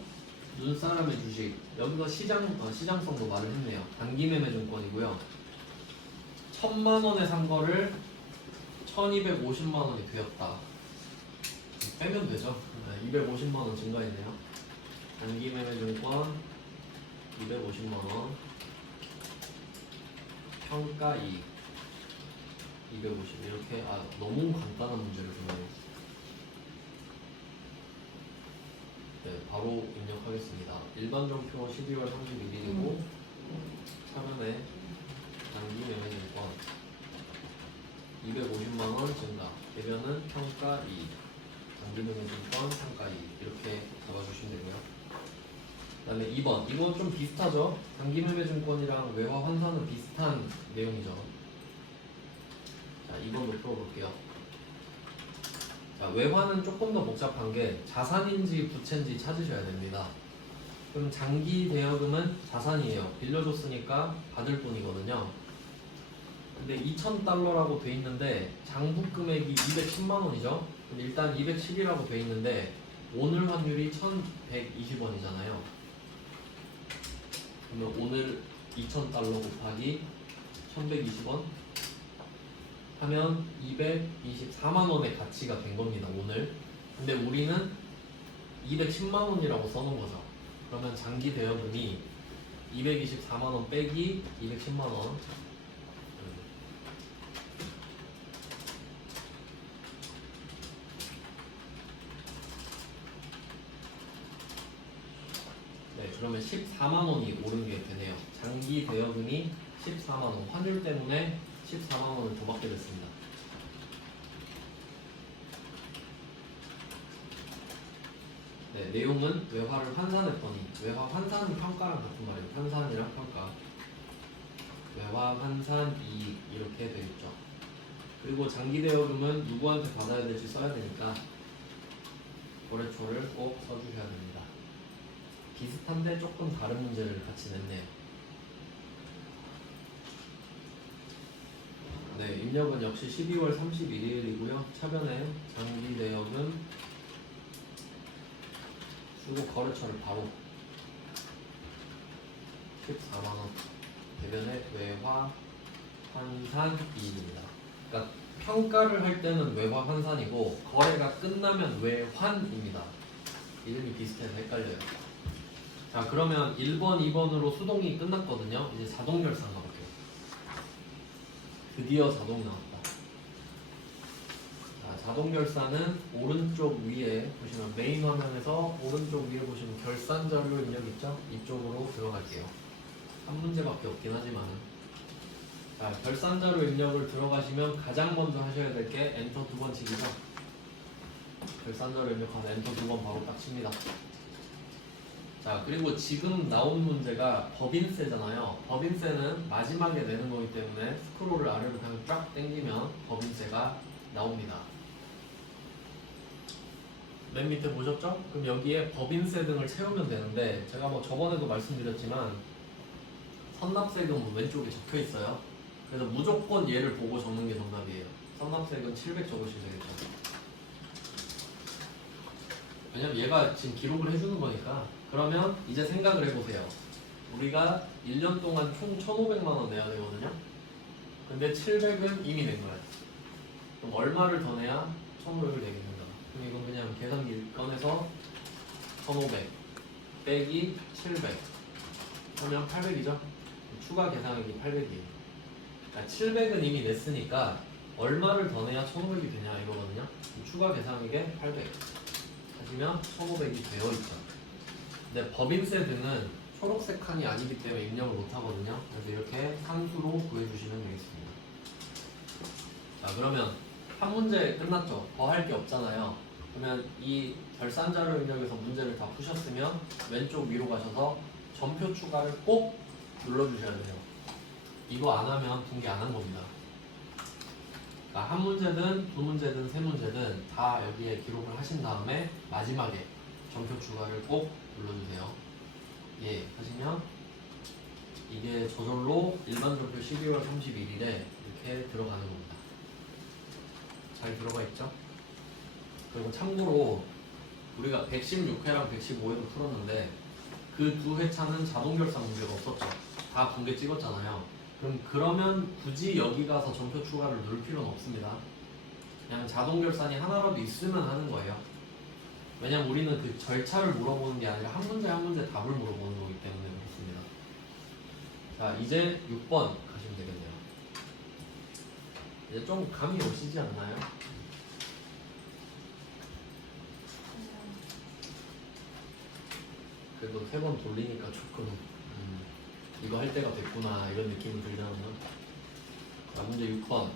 눈사람의 주식, 여기서 시장성도 말을 했네요. 단기 매매 증권이고요. 1000만원에 산 거를 1250만원이 되었다. 빼면 되죠. 250만원 증가했네요. 단기 매매 증권 250만원, 평가이익 250. 이렇게 너무 간단한 문제를 주네요. 네, 바로 입력하겠습니다. 일반 점표 12월 31일이고 차변에 단기 매매 증권 250만원 증가. 대변은 평가 2, 장기매매증권 평가 2 이렇게 잡아주시면 되고요. 그 다음에 2번, 이건 좀 비슷하죠? 장기매매증권이랑 외화 환산은 비슷한 내용이죠. 자, 2번도 풀어볼게요. 자, 외화는 조금 더 복잡한 게 자산인지 부채인지 찾으셔야 됩니다. 그럼 장기 대여금은 자산이에요. 빌려줬으니까 받을 돈이거든요. 근데 2,000달러라고 돼 있는데 장부 금액이 210만 원이죠. 근데 일단 210이라고 돼 있는데 오늘 환율이 1,120원이잖아요. 그러면 오늘 2,000달러 곱하기 1,120원 하면 224만 원의 가치가 된 겁니다. 오늘. 근데 우리는 210만 원이라고 써놓은 거죠. 그러면 장기 대여금이 224만 원 빼기 210만 원. 네, 그러면 14만 원이 오른 게 되네요. 장기 대여금이 14만 원. 환율 때문에 14만 원을 더 받게 됐습니다. 네, 내용은 외화를 환산했더니 외화 환산은 평가랑 같은 말이에요. 환산이랑 평가. 외화 환산 이익 이렇게 되어 있죠. 그리고 장기 대여금은 누구한테 받아야 될지 써야 되니까 거래처를 꼭 써주셔야 됩니다. 비슷한데 조금 다른 문제를 같이 냈네요. 네, 입력은 역시 12월 31일이고요. 차변에 장기 대여금 쓰고 거래처를 바로 14만원 대변의 외화 환산 이익입니다. 그러니까 평가를 할 때는 외화 환산이고 거래가 끝나면 외환입니다. 이름이 비슷해서 헷갈려요. 자, 그러면 1번, 2번으로 수동이 끝났거든요. 이제 자동결산 가볼게요. 드디어 자동이 나왔다. 자, 자동결산은 오른쪽 위에 보시면 메인 화면에서 오른쪽 위에 보시면 결산 자료 입력 있죠? 이쪽으로 들어갈게요. 한 문제밖에 없긴 하지만. 자, 결산 자료 입력을 들어가시면 가장 먼저 하셔야 될 게 엔터 2번 치기죠. 결산 자료 입력하면 엔터 2번 바로 딱 칩니다. 자, 그리고 지금 나온 문제가 법인세잖아요. 법인세는 마지막에 내는 거기 때문에 스크롤을 아래로 그냥 쫙 당기면 법인세가 나옵니다. 맨 밑에 보셨죠? 그럼 여기에 법인세 등을 채우면 되는데 제가 뭐 저번에도 말씀드렸지만 선납세금은 왼쪽에 적혀 있어요. 그래서 무조건 얘를 보고 적는 게 정답이에요. 선납세금 700 적으시면 되겠죠. 왜냐면 얘가 지금 기록을 해주는 거니까. 그러면 이제 생각을 해보세요. 우리가 1년 동안 총 1,500만 원 내야 되거든요. 근데 700은 이미 낸 거예요. 그럼 얼마를 더 내야 1,500을 내겠는가? 그럼 이건 그냥 계산기 꺼내서 1,500 빼기 700 하면 800이죠? 추가 계산액이 800이에요. 그러니까 700은 이미 냈으니까 얼마를 더 내야 1,500이 되냐 이거거든요. 추가 계산액에 800 하시면 1,500이 되어 있죠. 근데 법인세 등은 초록색 칸이 아니기 때문에 입력을 못 하거든요. 그래서 이렇게 산수로 구해주시면 되겠습니다. 자, 그러면 한 문제 끝났죠? 더 할 게 없잖아요. 그러면 이 결산 자료 입력에서 문제를 다 푸셨으면 왼쪽 위로 가셔서 전표 추가를 꼭 눌러주셔야 돼요. 이거 안 하면 분기 안 한 겁니다. 그러니까 한 문제든 두 문제든 세 문제든 다 여기에 기록을 하신 다음에 마지막에 전표 추가를 꼭 눌러주세요. 예, 하시면 이게 저절로 일반 전표 12월 31일에 이렇게 들어가는 겁니다. 잘 들어가 있죠? 그리고 참고로 우리가 116회랑 115회도 풀었는데 그 두 회차는 자동결산 문제가 없었죠. 다 붕괴 찍었잖아요. 그러면 굳이 여기 가서 전표 추가를 누를 필요는 없습니다. 그냥 자동결산이 하나라도 있으면 하는 거예요. 왜냐면 우리는 그 절차를 물어보는 게 아니라 한 문제 한 문제 답을 물어보는 거기 때문에 그렇습니다. 자, 이제 6번 가시면 되겠네요. 이제 좀 감이 오시지 않나요? 그래도 3번 돌리니까 조금 이거 할 때가 됐구나 이런 느낌이 들잖아요. 자, 문제 6번.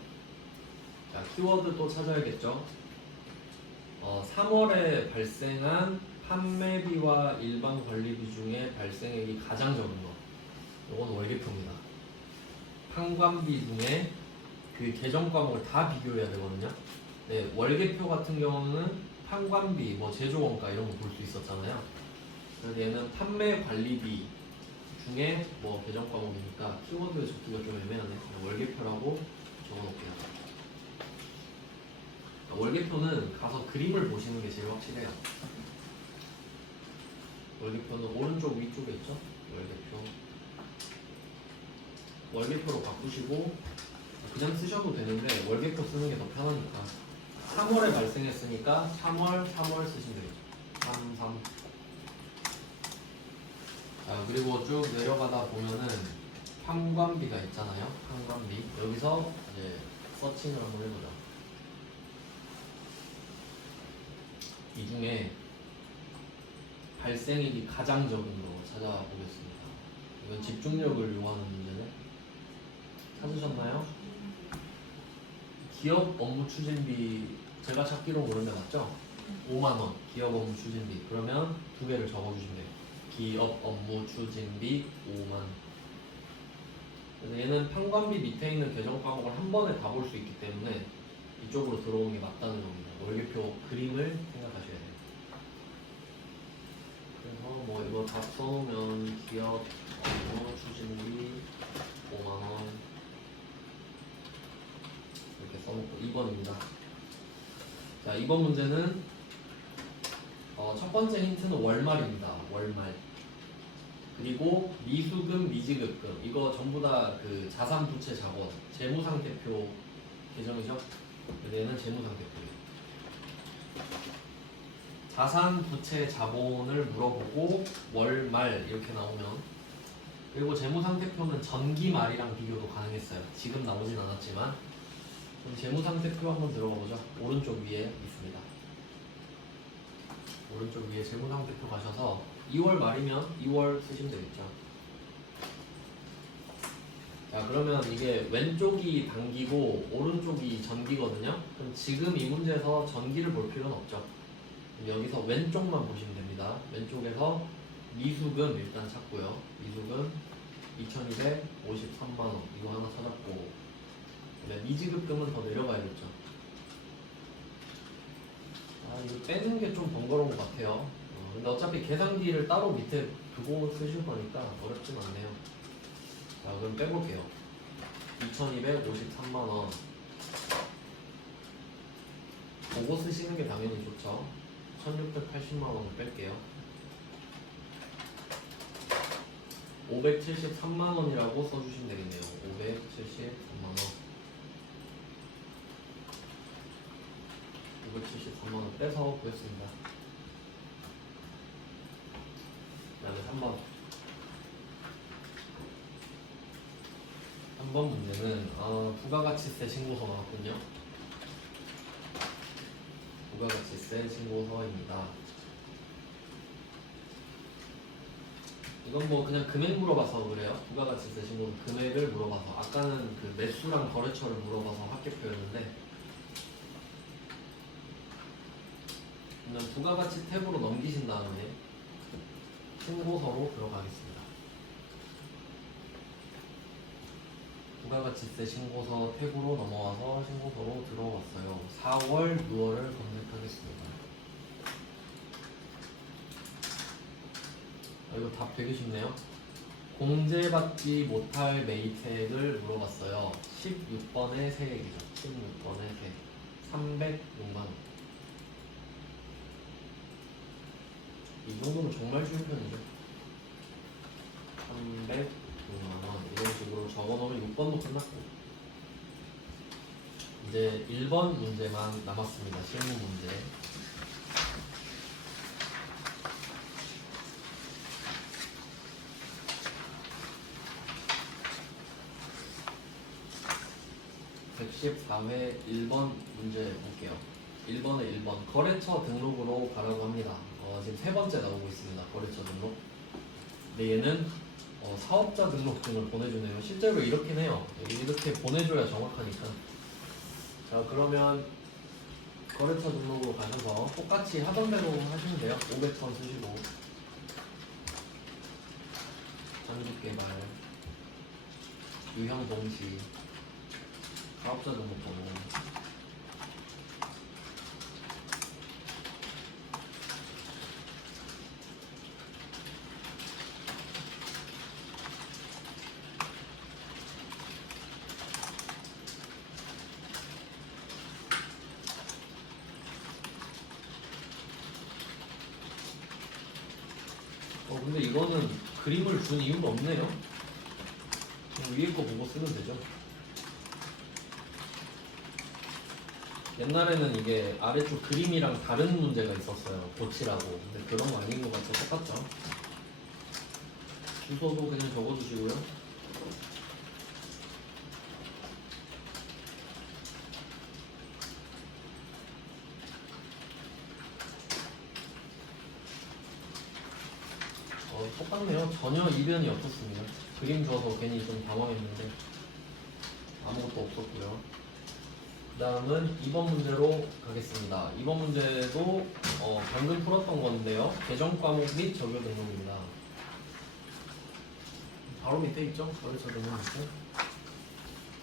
자, 자, 키워드 또 찾아야겠죠. 3월에 발생한 판매비와 일반 관리비 중에 발생액이 가장 적은 거. 이건 월계표입니다. 판관비 중에 그 계정 과목을 다 비교해야 되거든요. 네, 월계표 같은 경우는 판관비, 뭐 제조원가 이런 거 볼 수 있었잖아요. 그래서 얘는 판매 관리비 중에 뭐 계정 과목이니까 키워드 적기가 좀 애매하네. 월계표라고 적어놓을게요. 월계표는 가서 그림을 보시는 게 제일 확실해요. 월계표는 오른쪽 위쪽에 있죠? 월계표. 월계표로 바꾸시고 그냥 쓰셔도 되는데 월계표 쓰는 게 더 편하니까 3월에 발생했으니까 3월 쓰시면 되겠죠. 3. 자, 그리고 쭉 내려가다 보면은 판관비가 있잖아요. 판관비. 여기서 이제 서칭을 한번 해보자. 이 중에 발생액이 가장 적은 거 찾아보겠습니다. 이건 집중력을 요하는 문제네. 찾으셨나요? 기업 업무 추진비 제가 찾기로 그런데 맞죠? 5만원 기업 업무 추진비. 그러면 두 개를 적어주시면 돼요. 기업 업무 추진비 5만. 얘는 판관비 밑에 있는 계정 과목을 한 번에 다 볼 수 있기 때문에 이쪽으로 들어오는 게 맞다는 겁니다. 월계표 그림을 생각하셔야 돼요. 그래서 뭐 이거 다 써놓으면 기업 업무 추진비 5만원 이렇게 써놓고 2번입니다. 자, 2번 문제는 첫 번째 힌트는 월말입니다. 월말. 그리고 미수금, 미지급금 이거 전부 다 그 자산부채 자본 재무상태표 계정이죠. 얘는 재무상태표예요. 자산부채 자본을 물어보고 월말 이렇게 나오면, 그리고 재무상태표는 전기말이랑 비교도 가능했어요. 지금 나오진 않았지만. 그럼 재무상태표 한번 들어가 보죠. 오른쪽 위에 있습니다. 오른쪽 위에 재무상태표 가셔서 2월 말이면 2월 쓰시면 되겠죠. 자, 그러면 이게 왼쪽이 단기고 오른쪽이 전기거든요. 그럼 지금 이 문제에서 전기를 볼 필요는 없죠. 여기서 왼쪽만 보시면 됩니다. 왼쪽에서 미수금 일단 찾고요. 미수금 2253만원 이거 하나 찾았고, 미지급금은 더 내려가야겠죠. 이거 빼는 게 좀 번거로운 것 같아요. 근데 어차피 계산기를 따로 밑에 두고 쓰실 거니까 어렵진 않네요. 자, 그럼 빼볼게요. 2253만원 보고 쓰시는 게 당연히 좋죠. 1680만원을 뺄게요. 573만원이라고 써주시면 되겠네요. 573만원 573만원 빼서 구했습니다. 그 다음에 3번 문제는 부가가치세 신고서 나왔군요. 부가가치세 신고서입니다. 이건 뭐 그냥 금액 물어봐서 그래요. 부가가치세 신고서 금액을 물어봐서. 아까는 그 매수랑 거래처를 물어봐서 합계표였는데, 그냥 부가가치 탭으로 넘기신 다음에 신고서로 들어가겠습니다. 부가가치세 신고서 탭으로 넘어와서 신고서로 들어왔어요. 4월, 6월을 검색하겠습니다. 이거 답 되게 쉽네요. 공제받지 못할 매입세액을 물어봤어요. 16번의 세액이죠. 16번의 세액 306만원. 이 정도면 정말 쉬운 편이죠. 306만원 이런 식으로 적어놓으면 6번도 끝났고, 이제 1번 문제만 남았습니다. 실무 문제. (114회) 1번 문제 볼게요. 1번에 1번 거래처 등록으로 가라고 합니다. 지금 세 번째 나오고 있습니다. 거래처 등록. 근데 얘는 사업자 등록증을 보내주네요. 실제로 이렇긴 해요. 이렇게 보내줘야 정확하니까. 자 그러면 거래처 등록으로 가셔서 똑같이 하던 대로 하시면 돼요. 500번 쓰시고 장기개발 유형 동시 사업자 등록번호 근데 이거는 그림을 준 이유가 없네요. 그냥 위에 거 보고 쓰면 되죠. 옛날에는 이게 아래쪽 그림이랑 다른 문제가 있었어요. 고치라고. 근데 그런 거 아닌 것 같아. 똑같죠. 주소도 그냥 적어주시고요. 똑같네요. 전혀 이변이 없었습니다. 그림 줘서 괜히 좀 당황했는데 아무것도 없었고요. 그 다음은 2번 문제로 가겠습니다. 2번 문제도 방금 풀었던 건데요. 개정 과목 및 적용 등록입니다. 바로 밑에 있죠? 거래처 등록 밑에.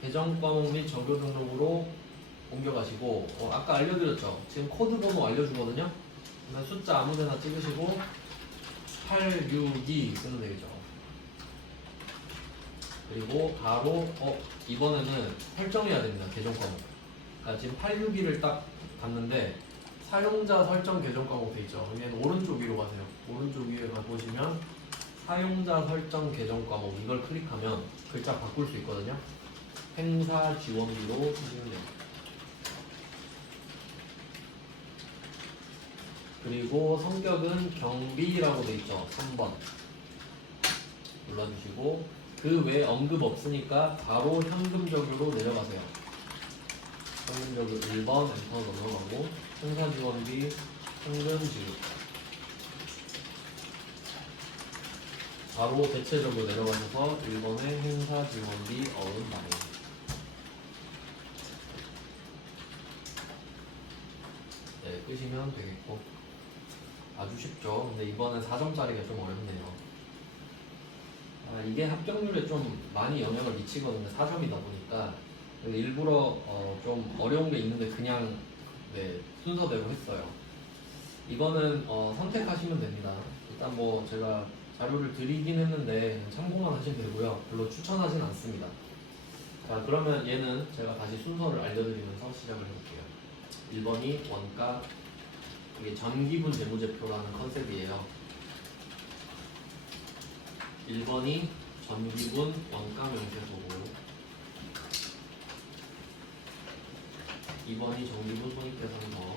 개정 과목 및 적용 등록으로 옮겨가시고 아까 알려드렸죠? 지금 코드 번호 알려주거든요. 그러면 숫자 아무데나 찍으시고 862 쓰면 되겠죠. 그리고 바로 이번에는 설정해야 됩니다. 계정 과목. 그러니까 지금 862를 딱 갔는데 사용자 설정 계정 과목 돼 있죠. 그러면 오른쪽 위로 가세요. 오른쪽 위에 가보시면 사용자 설정 계정 과목 이걸 클릭하면 글자 바꿀 수 있거든요. 행사 지원비로 쓰시면 됩니다. 그리고 성격은 경비라고 돼 있죠. 3번 눌러주시고 그 외에 언급 없으니까 바로 현금적으로 내려가세요. 현금적으로 1번 엔터 넘어가고 행사지원비 현금 지급 바로 대체적으로 내려가셔서 1번에 행사지원비 90만원 네, 끄시면 되겠고 아주 쉽죠. 근데 이번엔 4점짜리가 좀 어렵네요. 이게 합격률에 좀 많이 영향을 미치거든요. 4점이다 보니까 일부러 좀 어려운 게 있는데 그냥 네, 순서대로 했어요. 이거는 선택하시면 됩니다. 일단 뭐 제가 자료를 드리긴 했는데 참고만 하시면 되고요. 별로 추천하진 않습니다. 자 그러면 얘는 제가 다시 순서를 알려드리면서 시작을 해볼게요. 1번이 원가 이게 전기분 재무제표라는 컨셉이에요. 1번이 전기분 원가 명세서고 2번이 전기분 손익계산서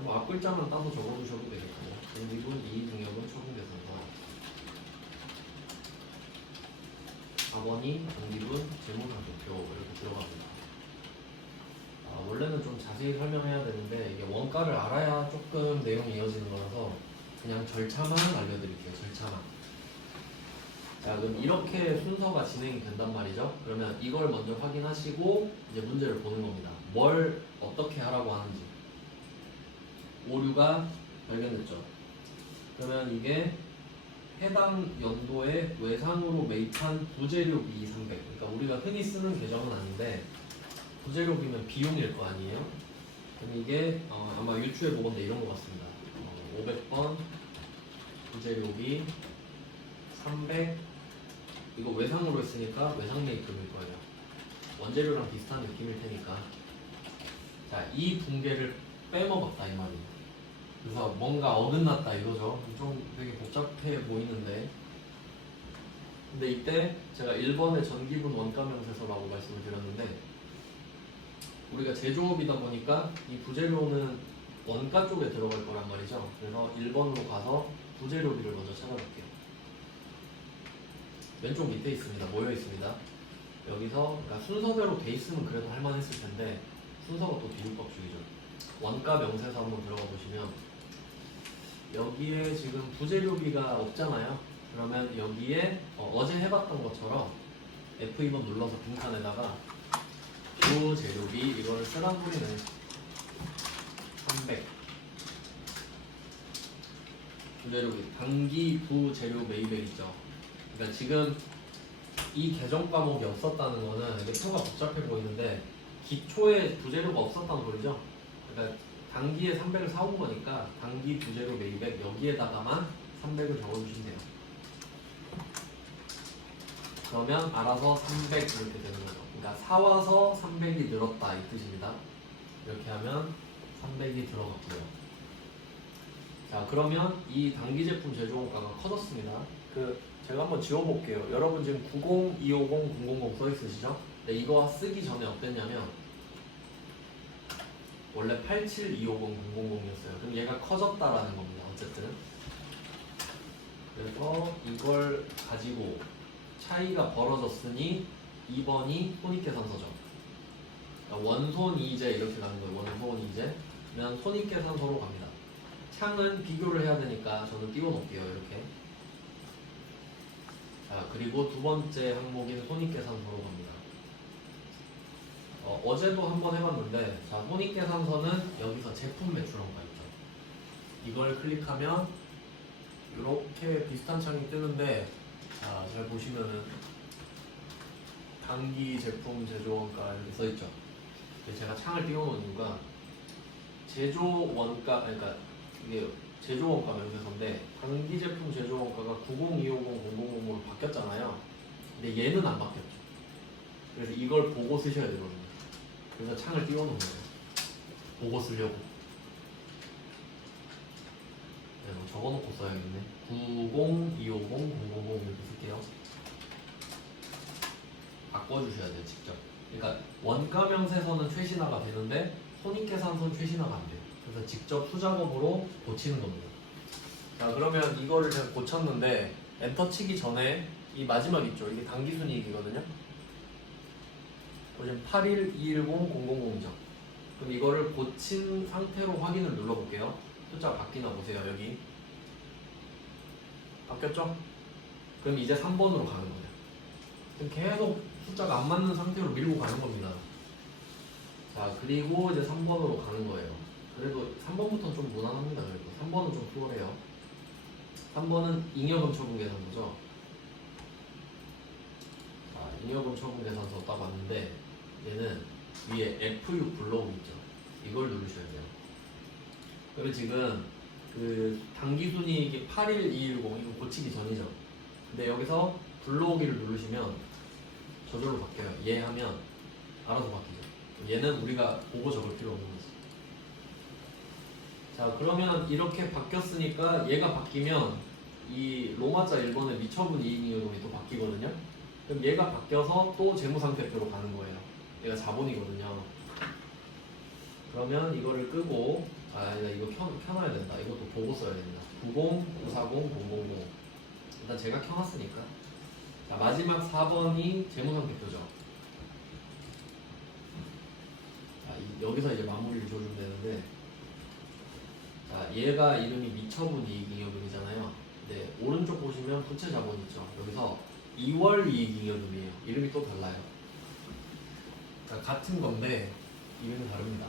뭐 앞글자만 따서 적어주셔도 되겠고 전기분 이익능력은 처분계산서 4번이 전기분 재무상표표 이렇게 들어갑니다. 원래는 좀 자세히 설명해야 되는데 이게 원가를 알아야 조금 내용이 이어지는 거라서 그냥 절차만 알려드릴게요. 절차만. 자 그럼 이렇게 순서가 진행이 된단 말이죠. 그러면 이걸 먼저 확인하시고 이제 문제를 보는 겁니다. 뭘 어떻게 하라고 하는지. 오류가 발견됐죠. 그러면 이게 해당 연도에 외상으로 매입한 부재료비 300. 그러니까 우리가 흔히 쓰는 계정은 아닌데 부재료비면 비용일 거 아니에요? 그럼 이게 아마 유추해 보건데 이런 것 같습니다. 500번 부재료비 300 이거 외상으로 했으니까 외상 매입금일 거예요. 원재료랑 비슷한 느낌일 테니까 자, 이 붕괴를 빼먹었다 이 말이에요. 그래서 뭔가 어긋났다 이거죠. 좀 되게 복잡해 보이는데 근데 이때 제가 1번의 전기분 원가명세서라고 말씀을 드렸는데 우리가 제조업이다 보니까 이 부재료는 원가 쪽에 들어갈 거란 말이죠. 그래서 1번으로 가서 부재료비를 먼저 찾아볼게요. 왼쪽 밑에 있습니다. 모여 있습니다. 여기서 그러니까 순서대로 돼 있으면 그래도 할만했을 텐데 순서가 또 비율법칙이죠. 원가 명세서 한번 들어가 보시면 여기에 지금 부재료비가 없잖아요. 그러면 여기에 어제 해봤던 것처럼 F2번 눌러서 빈칸에다가 부재료비 이거를 쓰란 소리는 300 부재료비 단기 부재료 매입액이죠. 그러니까 지금 이 개정 과목이 없었다는 거는 이게 표가 복잡해 보이는데 기초에 부재료가 없었다는 소리죠. 그러니까 단기에 300을 사온 거니까 단기 부재료 매입액 여기에다가만 300을 적어주시면 돼요. 그러면 알아서 300 이렇게 되는 거죠. 그러니까 사와서 300이 늘었다 이 뜻입니다. 이렇게 하면 300이 들어갔고요. 자, 그러면 이 단기 제품 제조 원가가 커졌습니다. 제가 한번 지워볼게요. 여러분 지금 90, 250, 000 써 있으시죠? 네, 이거 쓰기 전에 어땠냐면 원래 87, 250, 000이었어요. 그럼 얘가 커졌다라는 겁니다. 어쨌든 그래서 이걸 가지고 차이가 벌어졌으니 2번이 손익계산서죠. 그러니까 원손이제 이렇게 가는 거예요. 원손이제. 그러면 손익계산서로 갑니다. 창은 비교를 해야 되니까 저는 띄워놓을게요. 이렇게. 자, 그리고 두 번째 항목인 손익계산서로 갑니다. 어제도 한번 해봤는데, 자, 손익계산서는 여기서 제품 매출원가 있죠. 이걸 클릭하면 이렇게 비슷한 창이 뜨는데, 자, 잘 보시면은 단기 제품 제조원가 이렇게 써있죠. 제가 창을 띄워놓은 이유가 제조원가, 그러니까 이게 제조원가 명세서인데 단기 제품 제조원가가 90, 250, 000으로 바뀌었잖아요. 근데 얘는 안 바뀌었죠. 그래서 이걸 보고 쓰셔야 되거든요. 그래서 창을 띄워놓은 거예요. 보고 쓰려고. 네, 뭐 적어놓고 써야겠네. 90, 250, 000 이렇게 쓸게요. 바꿔주셔야 돼요, 직접. 그러니까 원가 명세서는 최신화가 되는데 손익계산서는 최신화가 안 돼요. 그래서 직접 수작업으로 고치는 겁니다. 자, 그러면 이거를 제가 고쳤는데 엔터 치기 전에 이 마지막 있죠. 이게 당기순이익이거든요. 지금 81, 210, 000죠. 그럼 이거를 고친 상태로 확인을 눌러볼게요. 숫자가 바뀌나 보세요. 여기 바뀌었죠? 그럼 이제 3번으로 가는 거예요. 그럼 계속 숫자가 안 맞는 상태로 밀고 가는 겁니다. 자, 그리고 이제 3번으로 가는 거예요. 그래도 3번부터는 좀 무난합니다. 그래도 3번은 좀 수월해요. 3번은 잉여금 처분 계산서죠. 자, 잉여금 처분 계산서 딱 왔는데 얘는 위에 F6 블로그 있죠. 이걸 누르셔야 돼요. 그리고 지금 그 당기순이익이 81210 이거 고치기 전이죠. 근데 여기서 불러오기를 누르시면 저절로 바뀌어요. 얘 하면 알아서 바뀌죠. 얘는 우리가 보고 적을 필요 없는 거지. 자, 그러면 이렇게 바뀌었으니까 얘가 바뀌면 이 로마자 1번의 미처분 이익잉여금이 또 바뀌거든요. 그럼 얘가 바뀌어서 또 재무상태표로 가는 거예요. 얘가 자본이거든요. 그러면 이거를 끄고 이거 켜놔야 된다. 이것도 보고 써야 됩니다. 90, 940, 000 일단 제가 켜놨으니까. 자, 마지막 4번이 재무상태표죠. 자, 여기서 이제 마무리를 줘주면 되는데, 자, 얘가 이름이 미처분 이익잉여금이잖아요. 근데 오른쪽 보시면 부채 자본 있죠. 여기서 2월 이익잉여금이에요. 이름이 또 달라요. 그러니까 같은 건데 이름이 다릅니다.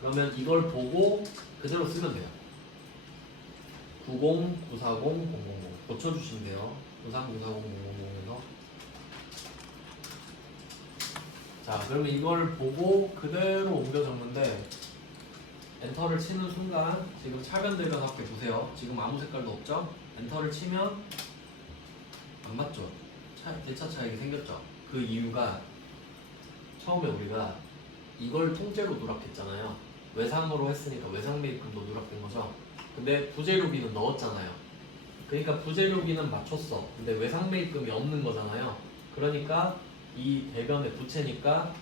그러면 이걸 보고 그대로 쓰면 돼요. 90, 940, 000 고쳐주시면 돼요. 93, 940, 000에서. 자, 그러면 이걸 보고 그대로 옮겨 적는데 엔터를 치는 순간 지금 차변들과 함께 보세요. 지금 아무 색깔도 없죠? 엔터를 치면 안 맞죠? 대차 차익이 생겼죠? 그 이유가 처음에 우리가 이걸 통째로 누락했잖아요. 외상으로 했으니까 외상 매입금도 누락된 거죠. 근데 부재료비는 넣었잖아요. 그러니까 부재료비는 맞췄어. 근데 외상 매입금이 없는 거잖아요. 그러니까 이 대변의 부채니까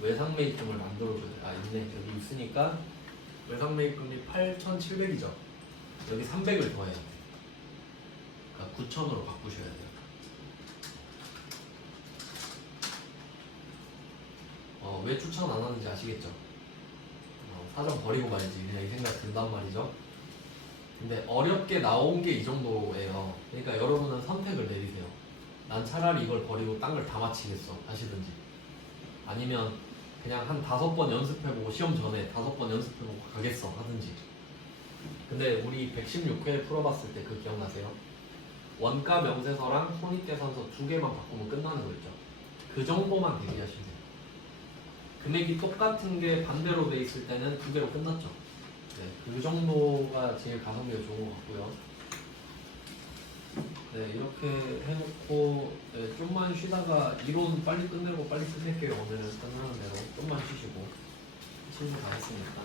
외상 매입금을 만들어줘야 돼. 있네. 여기 있으니까 외상 매입금이 8,700이죠. 여기 300을 더해야 돼. 그러니까 9,000으로 바꾸셔야 돼요. 왜 추천 안 하는지 아시겠죠? 사전 버리고 말지 그냥 이 생각 든단 말이죠. 근데 어렵게 나온 게 이 정도예요. 그러니까 여러분은 선택을 내리세요. 난 차라리 이걸 버리고 딴 걸 다 맞히겠어 하시든지, 아니면 그냥 한 5번 연습해보고 시험 전에 5번 연습해보고 가겠어 하든지. 근데 우리 116회 풀어봤을 때 그 기억나세요? 원가 명세서랑 손익계산서 2개만 바꾸면 끝나는 거 있죠. 그 정도만 대비하시면 돼요. 금액이 똑같은 게 반대로 돼 있을 때는 2개로 끝났죠. 네, 그 정도가 제일 가성비가 좋은 것 같고요. 네, 이렇게 해놓고 네, 좀만 쉬다가 이론 빨리 끝내고 빨리 끝낼게요. 오늘은 끝나는 대로 좀만 쉬시고 친구 다 했으니까.